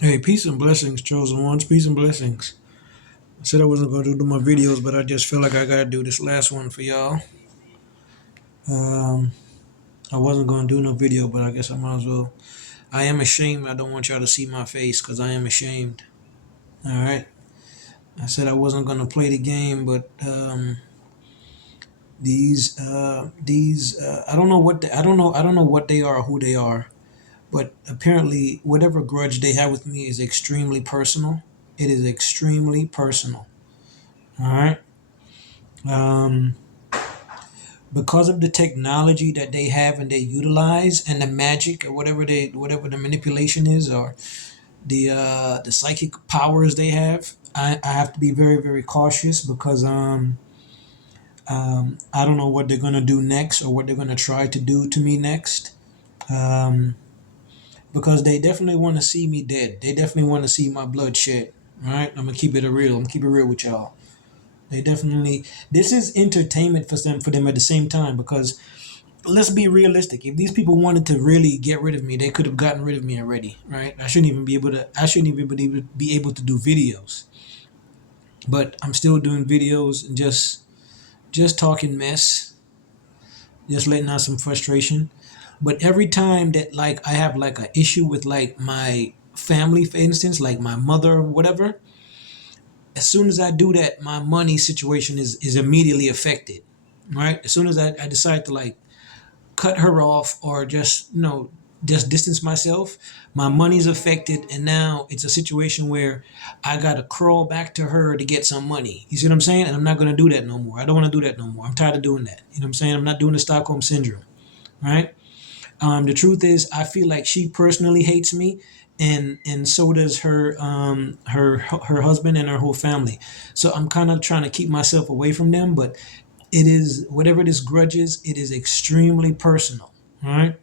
Hey, peace and blessings, chosen ones. Peace and blessings. I said I wasn't going to do my videos, but I just feel like I got to do this last one for y'all. Um, I wasn't going to do no video, but I guess I might as well. I am ashamed. I don't want y'all to see my face because I am ashamed. All right. I said I wasn't going to play the game, but I don't know what I don't know what they are or who they are, but apparently whatever grudge they have with me is extremely personal. It is extremely personal. All right. Um, because of the technology that they have and they utilize and the magic or whatever the manipulation is or the psychic powers they have, I have to be very very cautious because I don't know what they're gonna do next or what they're gonna try to do to me next. um, because they definitely want to see me dead. They definitely want to see my blood shed. All right, I'm gonna keep it real. I'm gonna keep it real with y'all. They definitely, this is entertainment for them at the same time because let's be realistic. If these people wanted to really get rid of me, they could have gotten rid of me already, right? I shouldn't even be able to. I shouldn't even be able to do videos. But I'm still doing videos and just talking mess, just letting out some frustration. But every time that like I have like a issue with like my family, for instance, like my mother or whatever, as soon as I do that, my money situation is immediately affected, right? As soon as I decide to like cut her off or just just distance myself, my money's affected, and now it's a situation where I gotta crawl back to her to get some money. You see what I'm saying? And I'm not gonna do that no more. I don't want to do that no more. I'm tired of doing that. You know what I'm saying? I'm not doing the Stockholm syndrome, right? The truth is, I feel like she personally hates me, and so does her husband and her whole family. So I'm kind of trying to keep myself away from them, but it is whatever this grudge is, it is extremely personal. All right.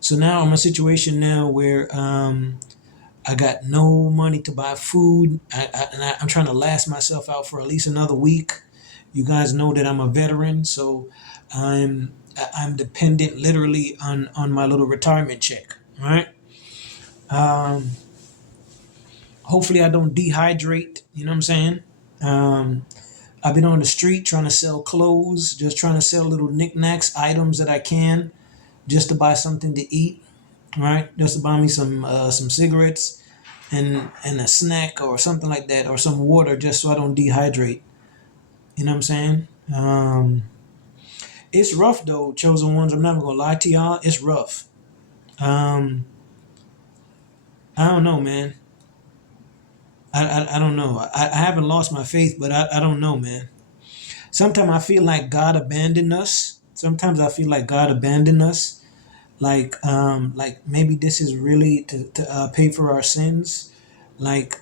So now I'm in a situation now where I got no money to buy food, I'm trying to last myself out for at least another week. You guys know that I'm a veteran, so I'm dependent literally on my little retirement check. All right. Um, hopefully I don't dehydrate. You know what I'm saying? Um, I've been on the street trying to sell clothes, just trying to sell little knickknacks, items that I can, just to buy something to eat, right? Just to buy me some cigarettes and a snack or something like that, or some water, just so I don't dehydrate. You know what I'm saying? It's rough though, chosen ones. I'm not gonna lie to y'all. It's rough. Um, I don't know, man. I don't know. I haven't lost my faith, but I don't know, man. Sometimes I feel like God abandoned us. Sometimes I feel like God abandoned us. Like maybe this is really to pay for our sins, like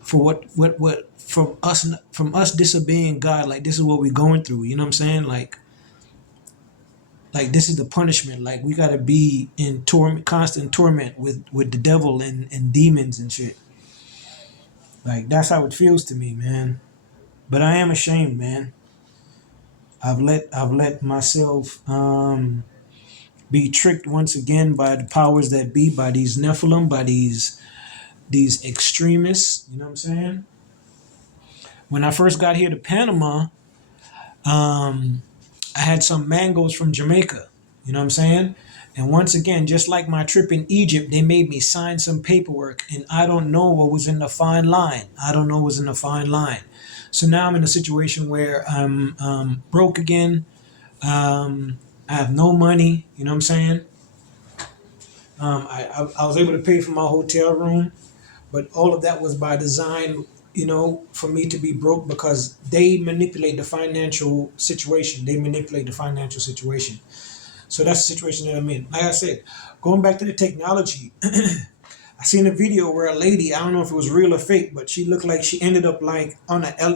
for what from us disobeying God. Like this is what we're going through. You know what I'm saying? Like this is the punishment. Like we got to be in torment, constant torment with the devil and demons and shit. Like that's how it feels to me, man. But I am ashamed, man. I've let myself be tricked once again by the powers that be, by these Nephilim, by these extremists. You know what I'm saying? When I first got here to Panama, um, I had some mangoes from Jamaica. You know what I'm saying? And once again, just like my trip in Egypt, they made me sign some paperwork, and I don't know what was in the fine line. I don't know what was in the fine line. So now I'm in a situation where I'm broke again. I have no money. You know what I'm saying? I was able to pay for my hotel room, but all of that was by design, for me to be broke because they manipulate the financial situation. They manipulate the financial situation. So that's the situation that I'm in. Like I said, going back to the technology, I seen a video where a lady, I don't know if it was real or fake, but she looked like she ended up like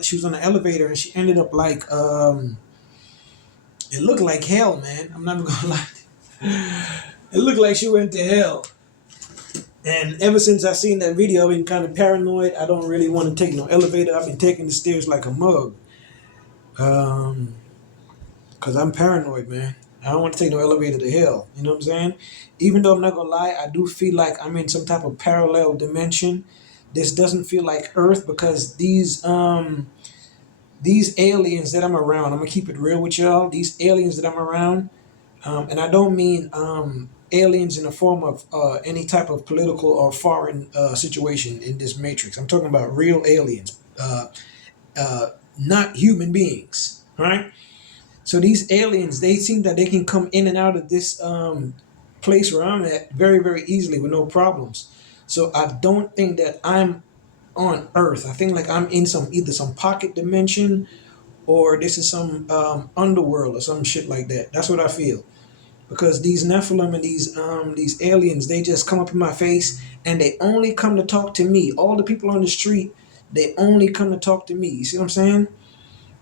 she was on an elevator and she ended up like, it looked like hell, man. I'm not even gonna lie. It looked like she went to hell. And ever since I seen that video, I've been kind of paranoid. I don't really want to take no elevator. I've been taking the stairs like a mug. Cause I'm paranoid, man. I don't want to take no elevator to hell. You know what I'm saying? Even though I'm not gonna lie, I do feel like I'm in some type of parallel dimension. This doesn't feel like Earth because these aliens that I'm around, I'm gonna keep it real with y'all. These aliens that I'm around, and I don't mean aliens in the form of any type of political or foreign situation in this matrix. I'm talking about real aliens, not human beings, right? So these aliens, they seem that they can come in and out of this place where I'm at very, very easily with no problems. So I don't think that I'm on Earth. I think like I'm in some either some pocket dimension or this is some underworld or some shit like that. That's what I feel. Because these Nephilim and these aliens, they just come up in my face and they only come to talk to me. All the people on the street, they only come to talk to me. You see what I'm saying?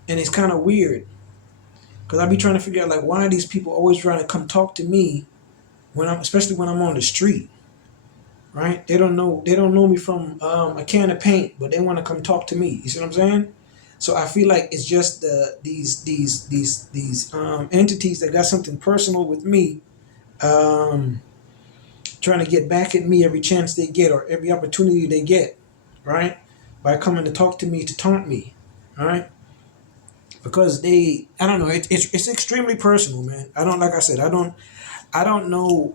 And it's kind of weird because I be trying to figure out like why are these people always trying to come talk to me when I'm especially when I'm on the street, right? They don't know me from a can of paint, but they want to come talk to me. You see what I'm saying? So I feel like it's just these entities that got something personal with me, um, trying to get back at me every chance they get or every opportunity they get, right? By coming to talk to me to taunt me, right? Because I don't know, it's extremely personal, man. I don't, like I said, I don't know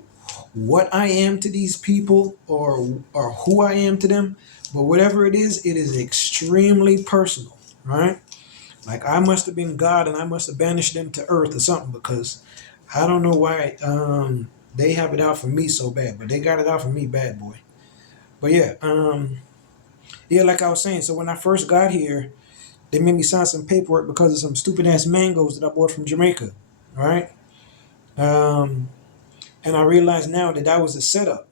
what I am to these people or who I am to them, but whatever it is extremely personal, right? Like I must have been God and I must have banished them to earth or something because I don't know why they have it out for me so bad, but they got it out for me bad, boy. But yeah, like I was saying, so when I first got here, they made me sign some paperwork because of some stupid ass mangoes that I bought from Jamaica, right? Um, and I realized now that that was a setup,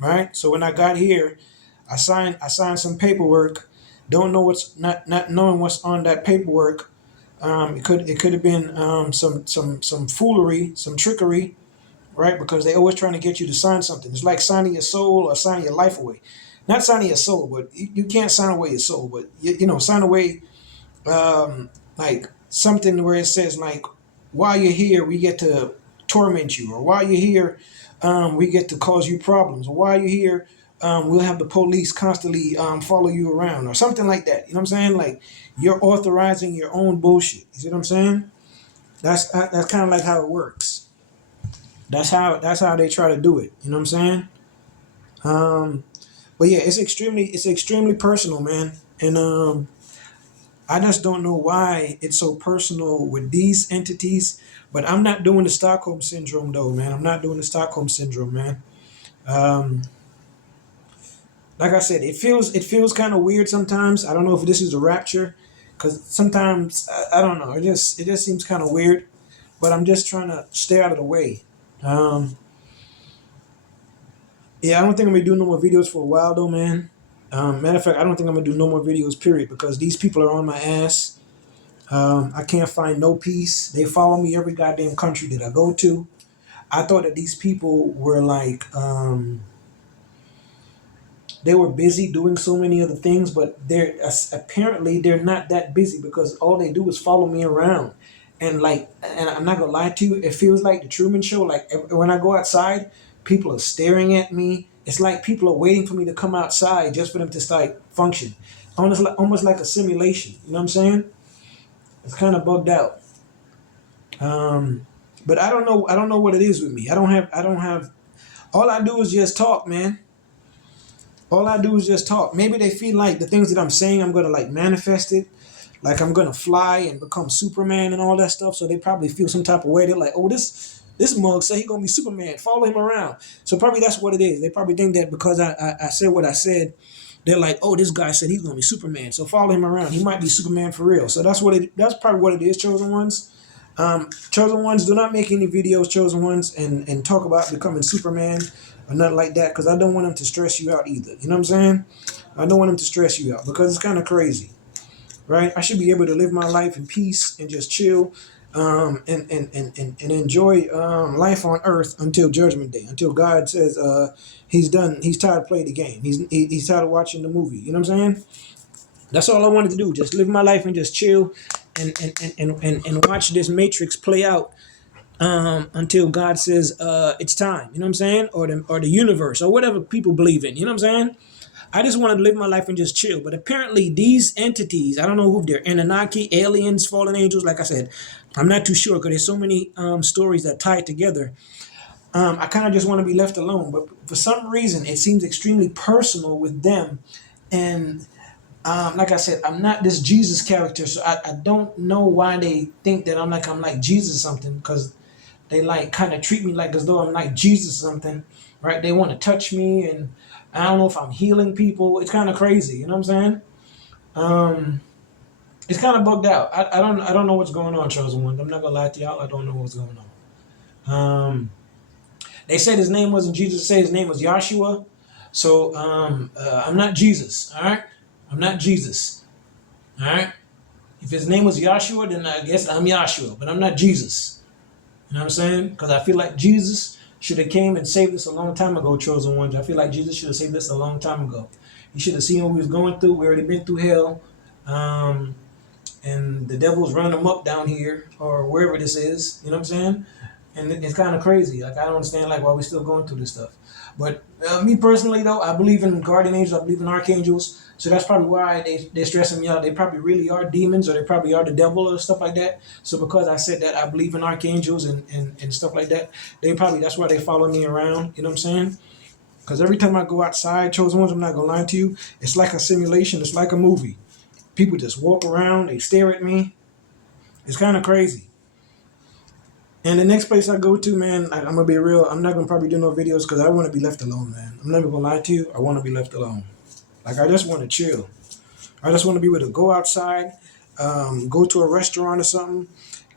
right? So when I got here, I signed some paperwork. Don't know what's not knowing what's on that paperwork. It could have been some foolery, some trickery, right? Because they always trying to get you to sign something. It's like signing your soul or signing your life away. Not signing your soul, but you can't sign away your soul, but sign away like something where it says like while you're here we get to torment you, or while you're here we get to cause you problems, or while you're here we'll have the police constantly follow you around or something like that. You know what I'm saying? Like you're authorizing your own bullshit. You see what I'm saying? That's kind of like how it works. That's how they try to do it. You know what I'm saying? Um, but yeah, it's extremely personal, man. And I just don't know why it's so personal with these entities. But I'm not doing the Stockholm syndrome though, man. I'm not doing the Stockholm syndrome, man. Um, like I said, it feels kind of weird sometimes. I don't know if this is a rapture, because sometimes I don't know. It just seems kind of weird. But I'm just trying to stay out of the way. Um, yeah, I don't think I'm gonna do no more videos for a while though, man. Matter of fact, I don't think I'm gonna do no more videos, period, because these people are on my ass. I can't find no peace. They follow me every goddamn country that I go to. I thought that these people were like, they were busy doing so many other things, but apparently they're not that busy because all they do is follow me around. And I'm not gonna lie to you, it feels like the Truman Show. Like when I go outside, people are staring at me. It's like people are waiting for me to come outside just for them to start function. Almost like a simulation. You know what I'm saying? It's kind of bugged out. Um, but I don't know. I don't know what it is with me. I don't have. All I do is just talk, man. All I do is just talk. Maybe they feel like the things that I'm saying, I'm gonna like manifest it. Like I'm gonna fly and become Superman and all that stuff. So they probably feel some type of way. They're like, oh, this mug said he gonna be Superman. Follow him around. So probably that's what it is. They probably think that because I said what I said, they're like, oh, this guy said he's gonna be Superman. So follow him around. He might be Superman for real. So that's probably what it is, chosen ones. Chosen ones, do not make any videos, chosen ones, and talk about becoming Superman or nothing like that, because I don't want them to stress you out either. You know what I'm saying? I don't want them to stress you out because it's kind of crazy, right? I should be able to live my life in peace and just chill, and enjoy life on earth until Judgment Day, until God says he's done, he's tired of playing the game, he's tired of watching the movie. You know what I'm saying? That's all I wanted to do, just live my life and just chill and watch this matrix play out until God says it's time. You know what I'm saying? Or the universe or whatever people believe in. You know what I'm saying? I just wanted to live my life and just chill. But apparently, these entities, I don't know who they're, Anunnaki, aliens, fallen angels. Like I said, I'm not too sure because there's so many stories that tie it together. I kind of just want to be left alone. But for some reason, it seems extremely personal with them. And like I said, I'm not this Jesus character, so I don't know why they think that I'm like Jesus or something, because they like kind of treat me like as though I'm like Jesus or something, right? They want to touch me, and I don't know if I'm healing people. It's kind of crazy, you know what I'm saying? Um, it's kind of bugged out. I don't know what's going on, chosen ones. I'm not gonna lie to y'all. I don't know what's going on. They said his name wasn't Jesus. They said his name was Yahshua. So I'm not Jesus. All right, I'm not Jesus. All right. If his name was Yahshua, then I guess I'm Yahshua, but I'm not Jesus. You know what I'm saying? Because I feel like Jesus should have came and saved us a long time ago, chosen ones. I feel like Jesus should have saved us a long time ago. He should have seen what we was going through. We already been through hell. Um, and the devil's running them up down here or wherever this is. You know what I'm saying? And it's kind of crazy. Like I don't understand like why we're still going through this stuff. But me personally though, I believe in guardian angels. I believe in archangels. So that's probably why they're stressing me out. They probably really are demons, or they probably are the devil or stuff like that. So because I said that I believe in archangels and stuff like that, that's why they follow me around. You know what I'm saying? Because every time I go outside, chosen ones, I'm not gonna lie to you, it's like a simulation. It's like a movie. People just walk around, they stare at me. It's kind of crazy. And the next place I go to, man, I'm gonna be real. I'm not gonna probably do no videos because I want to be left alone, man. I'm never gonna lie to you. I want to be left alone. Like I just want to chill. I just want to be able to go outside, go to a restaurant or something,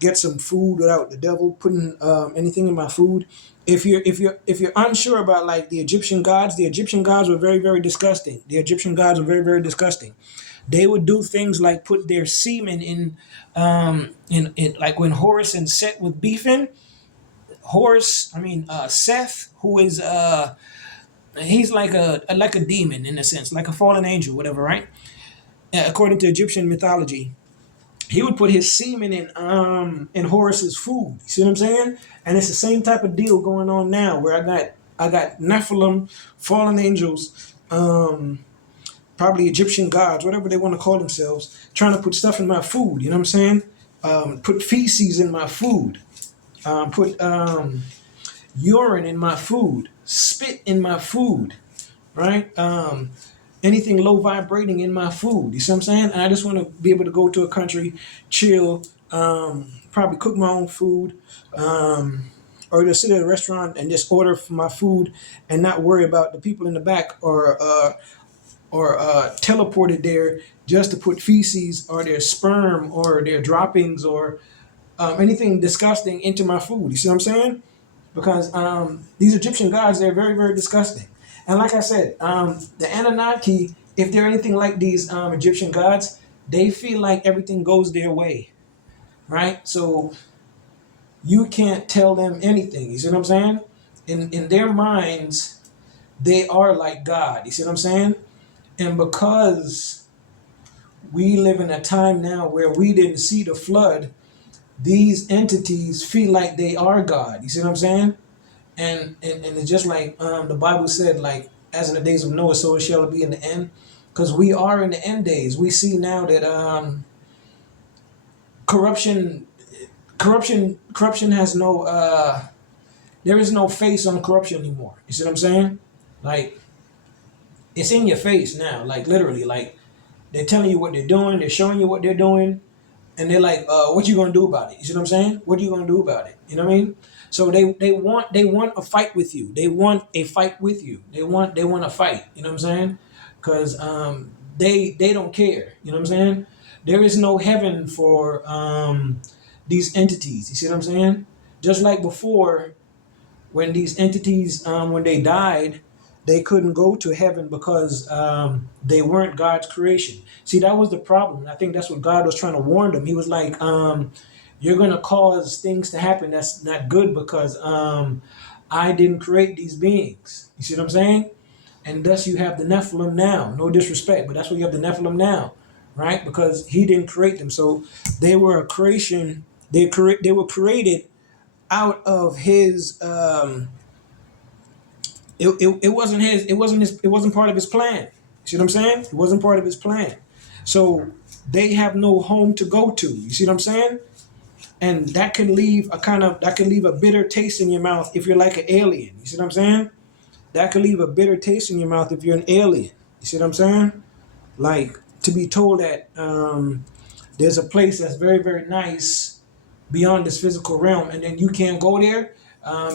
get some food without the devil putting anything in my food. If you're unsure about like the Egyptian gods were very very disgusting. The Egyptian gods were very very disgusting. They would do things like put their semen in like when Horus and Set with beefing. Seth, who is he's like a demon in a sense, like a fallen angel, whatever, right? According to Egyptian mythology, he would put his semen in Horus's food. You see what I'm saying? And it's the same type of deal going on now, where I got Nephilim, fallen angels, probably Egyptian gods, whatever they want to call themselves, trying to put stuff in my food. You know what I'm saying? Put feces in my food. Put urine in my food. Spit in my food. Right? Anything low vibrating in my food. You see what I'm saying? And I just want to be able to go to a country, chill, probably cook my own food, or just sit at a restaurant and just order for my food and not worry about the people in the back or teleported there just to put feces or their sperm or their droppings or anything disgusting into my food. You see what I'm saying? Because these Egyptian gods, they're very, very disgusting. And like I said, the Anunnaki, if they're anything like these Egyptian gods, they feel like everything goes their way, right? So you can't tell them anything. You see what I'm saying? In their minds, they are like God. You see what I'm saying? And because we live in a time now where we didn't see the flood, these entities feel like they are God. You see what I'm saying? And it's just like the Bible said, like as in the days of Noah, so it shall be in the end. Because we are in the end days. We see now that corruption, corruption has no. There is no face on corruption anymore. You see what I'm saying? Like it's in your face now. Like literally, like they're telling you what they're doing. They're showing you what they're doing, and they're like, "What you gonna do about it?" You see what I'm saying? What are you gonna do about it? You know what I mean? So they want a fight with you. They want a fight with you. They want a fight. You know what I'm saying? Because they don't care. You know what I'm saying? There is no heaven for these entities. You see what I'm saying? Just like before, when these entities when they died, they couldn't go to heaven because they weren't God's creation. See, that was the problem. I think that's what God was trying to warn them. He was like, you're going to cause things to happen that's not good because I didn't create these beings. You see what I'm saying? And thus you have the Nephilim now. No disrespect, but that's why you have the Nephilim now, right? Because he didn't create them. So they were a creation. They were created out of his it wasn't his it wasn't part of his plan. See what I'm saying? It wasn't part of his plan. So they have no home to go to. You see what I'm saying? And that can leave a bitter taste in your mouth if you're like an alien. You see what I'm saying? That could leave a bitter taste in your mouth if you're an alien. You see what I'm saying? Like to be told that there's a place that's very, very nice beyond this physical realm, and then you can't go there.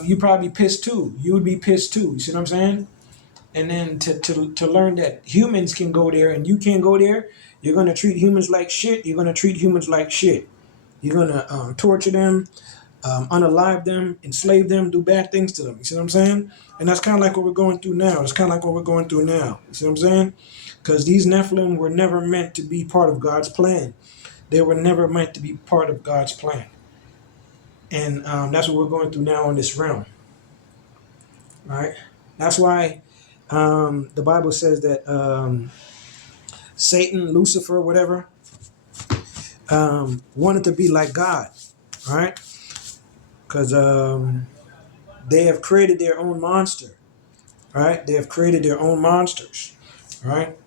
You probably pissed too. You would be pissed too. You see what I'm saying? And then to learn that humans can go there and you can't go there, you're gonna treat humans like shit. You're gonna treat humans like shit. You're gonna torture them, unalive them, enslave them, do bad things to them. You see what I'm saying? And that's kind of like what we're going through now. It's kind of like what we're going through now. You see what I'm saying? Because these Nephilim were never meant to be part of God's plan. They were never meant to be part of God's plan. And that's what we're going through now in this realm. Right? That's why the Bible says that Satan, Lucifer, whatever, wanted to be like God. Right? Because they have created their own monster. Right? They have created their own monsters. Right?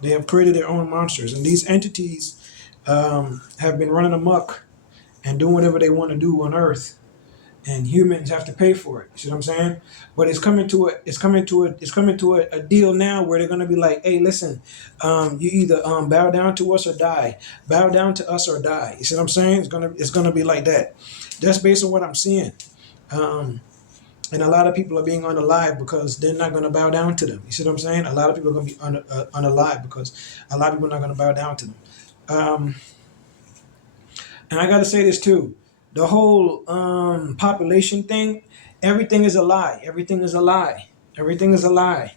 They have created their own monsters. And these entities have been running amok and doing whatever they want to do on Earth, and humans have to pay for it. You see what I'm saying? But it's coming to a deal now where they're gonna be like, hey, listen, you either bow down to us or die. Bow down to us or die. You see what I'm saying? It's gonna be like that. That's based on what I'm seeing. And a lot of people are being unalive because they're not going to bow down to them. You see what I'm saying? A lot of people are going to be unalive because a lot of people are not going to bow down to them. And I got to say this too. The whole population thing, everything is a lie. Everything is a lie. Everything is a lie.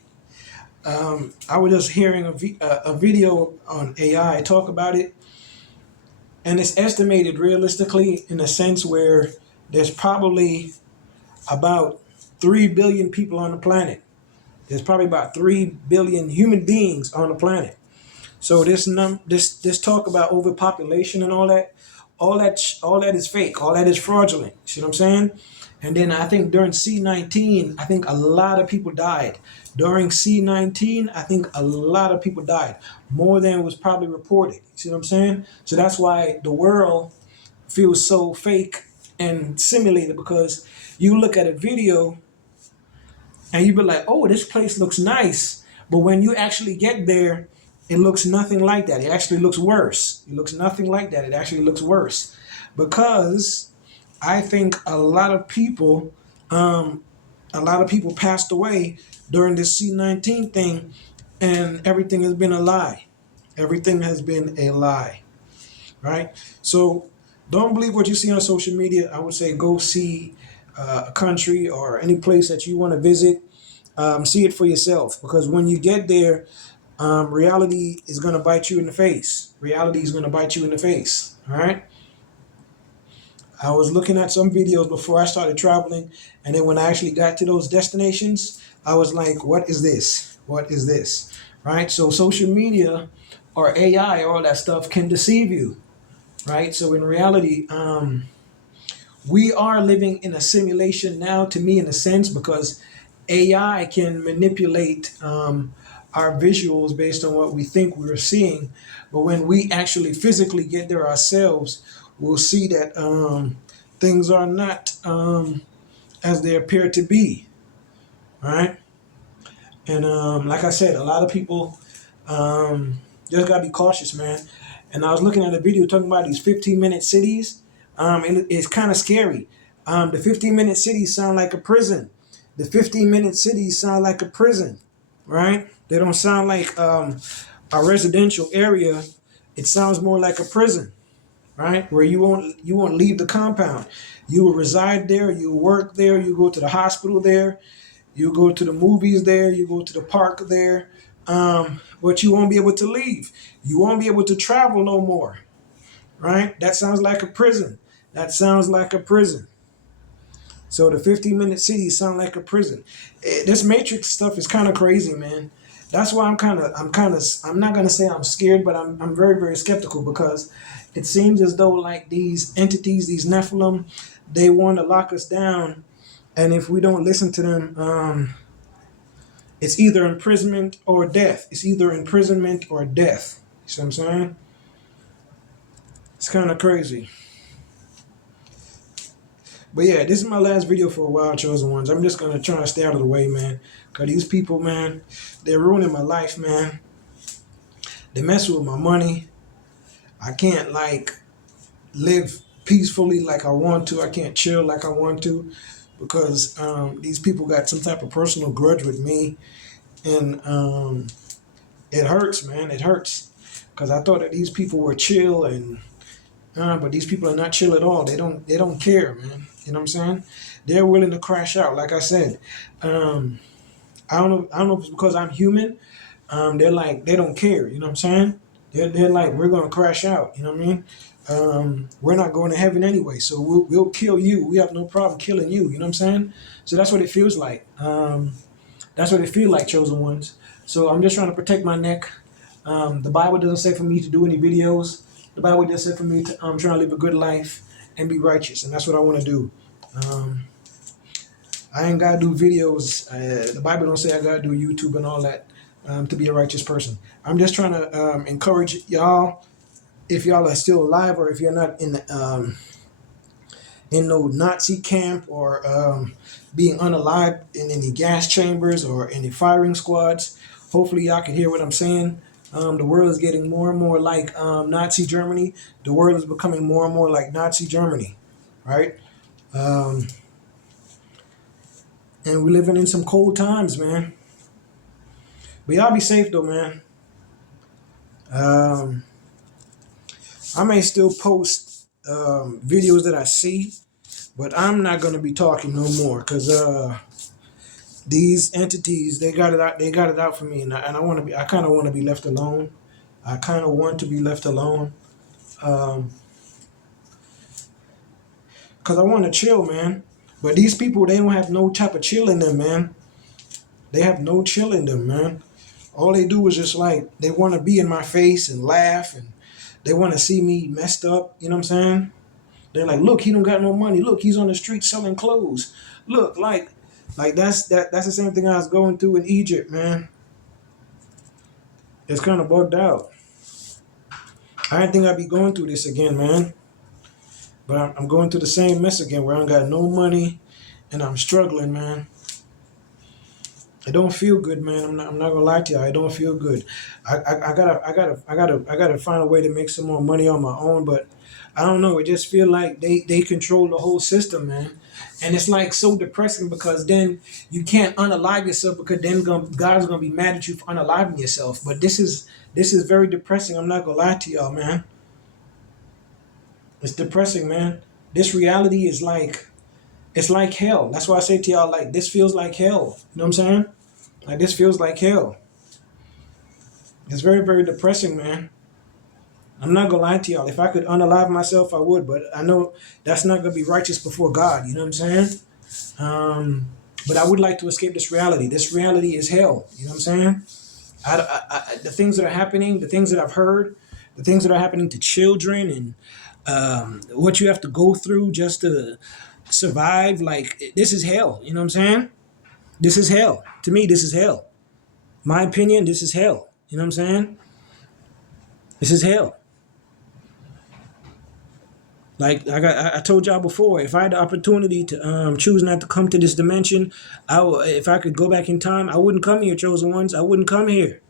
I was just hearing a video on AI talk about it. And it's estimated realistically in a sense where there's probably about 3 billion people on the planet. There's probably about 3 billion human beings on the planet. So this talk about overpopulation and all that is fake. All that is fraudulent. See what I'm saying? And then I think during C-19, I think a lot of people died. During C-19, I think a lot of people died, more than was probably reported. See what I'm saying? So that's why the world feels so fake and simulated, because you look at a video and you be like, oh, this place looks nice. But when you actually get there, it looks nothing like that. It actually looks worse. It looks nothing like that. It actually looks worse. Because I think a lot of people passed away during this C-19 thing, and everything has been a lie. Everything has been a lie. Right? So don't believe what you see on social media. I would say go see a country or any place that you want to visit. See it for yourself, because when you get there, reality is going to bite you in the face. Reality is going to bite you in the face. All right. I was looking at some videos before I started traveling, and then when I actually got to those destinations, I was like, what is this? What is this? Right? So social media or AI or all that stuff can deceive you. Right? So in reality, we are living in a simulation now, to me, in a sense, because AI can manipulate our visuals based on what we think we're seeing. But when we actually physically get there ourselves, we'll see that things are not as they appear to be. Right? And like I said, a lot of people just got to be cautious, man. And I was looking at a video talking about these 15-minute cities. And it's kind of scary. The 15-minute cities sound like a prison. The 15-minute cities sound like a prison, right? They don't sound like a residential area. It sounds more like a prison, right? Where you won't leave the compound. You will reside there. You work there. You go to the hospital there. You go to the movies there. You go to the park there. But you won't be able to leave. You won't be able to travel no more, right? That sounds like a prison. That sounds like a prison. So the 15-minute cities sound like a prison. This Matrix stuff is kind of crazy, man. That's why I'm not gonna say I'm scared, but I'm very, very skeptical, because it seems as though like these entities, these Nephilim, they want to lock us down, and if we don't listen to them, it's either imprisonment or death. It's either imprisonment or death. You see what I'm saying? It's kind of crazy. But yeah, this is my last video for a while, chosen ones. I'm just gonna try to stay out of the way, man. Cause these people, man, they're ruining my life, man. They mess with my money. I can't like live peacefully like I want to. I can't chill like I want to because these people got some type of personal grudge with me, and it hurts, man. It hurts because I thought that these people were chill, and but these people are not chill at all. They don't care, man. You know what I'm saying? They're willing to crash out. Like I said, I don't know. I don't know if it's because I'm human. They're like they don't care. You know what I'm saying? They're like we're gonna crash out. You know what I mean? We're not going to heaven anyway, so we'll kill you. We have no problem killing you. You know what I'm saying? So that's what it feels like. That's what it feels like, chosen ones. So I'm just trying to protect my neck. The Bible doesn't say for me to do any videos. The Bible just said for me to try to live a good life and be righteous, and that's what I want to do. I ain't gotta do videos. The Bible don't say I gotta do YouTube and all that to be a righteous person. I'm just trying to encourage y'all. If y'all are still alive, or if you're not in no Nazi camp or being unalived in any gas chambers or any firing squads, hopefully y'all can hear what I'm saying. The world is getting more and more like Nazi Germany. The world is becoming more and more like Nazi Germany, right? And we're living in some cold times, man. But y'all be safe though, man. I may still post videos that I see, but I'm not gonna be talking no more because these entities they got it out. They got it out for me, and I want to be. I kind of want to be left alone. I kind of want to be left alone because I want to chill, man. But these people, they don't have no type of chill in them, man. They have no chill in them, man. All they do is just like they want to be in my face and laugh, and they want to see me messed up. You know what I'm saying? They're like, look, he don't got no money. Look, he's on the street selling clothes. Look, like that's the same thing I was going through in Egypt, man. It's kind of bugged out. I didn't think I'd be going through this again, man. But I'm going through the same mess again, where I don't got no money, and I'm struggling, man. It don't feel good, man. I'm not gonna lie to you. I don't feel good. I gotta find a way to make some more money on my own, but I don't know. It just feel like they control the whole system, man. And it's like so depressing because then you can't unalive yourself because then God's gonna be mad at you for unaliving yourself. But this is very depressing. I'm not gonna lie to y'all, man. It's depressing, man. This reality is like it's like hell. That's why I say to y'all, like this feels like hell. You know what I'm saying? Like this feels like hell. It's very, very depressing, man. I'm not gonna lie to y'all. If I could unalive myself, I would, but I know that's not gonna be righteous before God. You know what I'm saying? But I would like to escape this reality. This reality is hell. You know what I'm saying? The things that are happening, the things that I've heard, the things that are happening to children, and what you have to go through just to survive. Like this is hell. You know what I'm saying? This is hell. To me, this is hell. My opinion, this is hell. You know what I'm saying? This is hell. Like I told y'all before, if I had the opportunity to choose not to come to this dimension, if I could go back in time, I wouldn't come here, chosen ones. I wouldn't come here.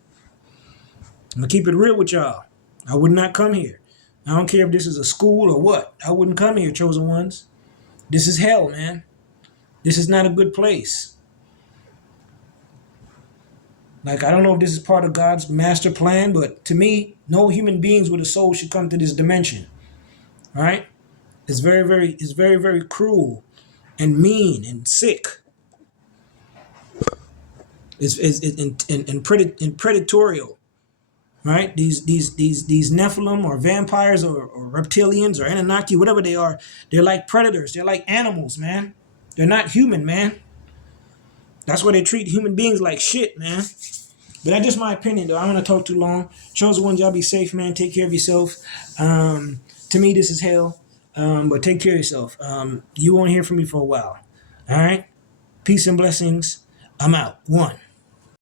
I'm gonna keep it real with y'all. I would not come here. I don't care if this is a school or what. I wouldn't come here, chosen ones. This is hell, man. This is not a good place. Like, I don't know if this is part of God's master plan, but to me, no human beings with a soul should come to this dimension. All right? It's very, very cruel and mean and sick. It's and predatorial. Right? These Nephilim or vampires or reptilians or Anunnaki, whatever they are, they're like predators. They're like animals, man. They're not human, man. That's why they treat human beings like shit, man. But that's just my opinion, though. I don't want to talk too long. Chosen ones, y'all be safe, man. Take care of yourself. To me, this is hell. But take care of yourself. You won't hear from me for a while. All right. Peace and blessings. I'm out. One.